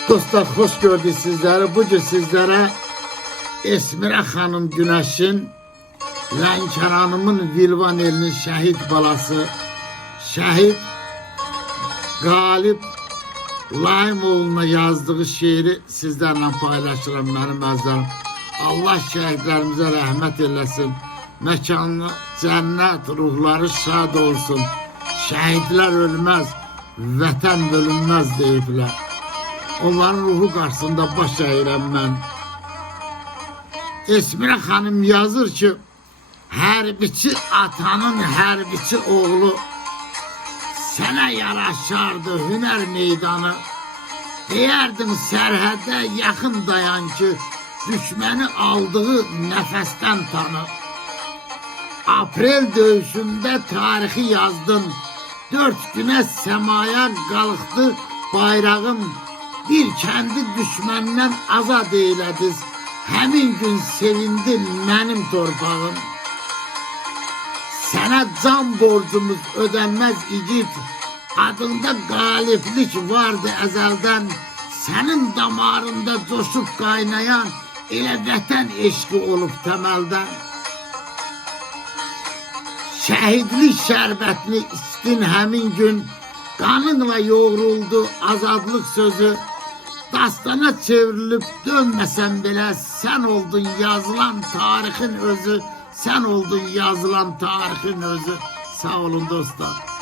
Dostlar, hoş gördük sizleri. Bugün sizlere Esmira Hanım Güneş'in, Lənkər Hanımın Vilvan elinin şəhid balası, şəhid Qalib Layimoğlu'na yazdığı şiiri sizlerle paylaşıram benim əzizlərim. Allah şəhidlərimizə rəhmət eləsin. Məkanı cennet, ruhları şad olsun. Şəhidlər ölmez, vətən bölünmez deyiblər. Onların ruhu karşısında baş əyirəm mən. Esmira Hanım yazır ki, hərbiçi atanın hərbiçi oğlu, sənə yaraşardı hünər meydanı. Deyərdim sərhədə yaxın dayan ki, düşməni aldığı nəfəsdən tanı. Aprel döyüşündə tarixi yazdın, 4 günə səmaya qalxdı bayrağım. Bir kendi düşmenden azad eylədiniz. Həmin gün sevindi mənim torpağım. Sənə can borcumuz ödənməz igid. Adında qaliblik vardı əzəldən. Sənin damarında coşub qaynayan elə vətən eşqi olub təməldən. Şəhidlik şərbətini içdin həmin gün. Kanınla yoğruldu azadlık sözü. Dastana çevrilip dönmesen bile sen oldun yazılan tarihin özü. Sen oldun yazılan tarihin özü. Sağ olun dostlar.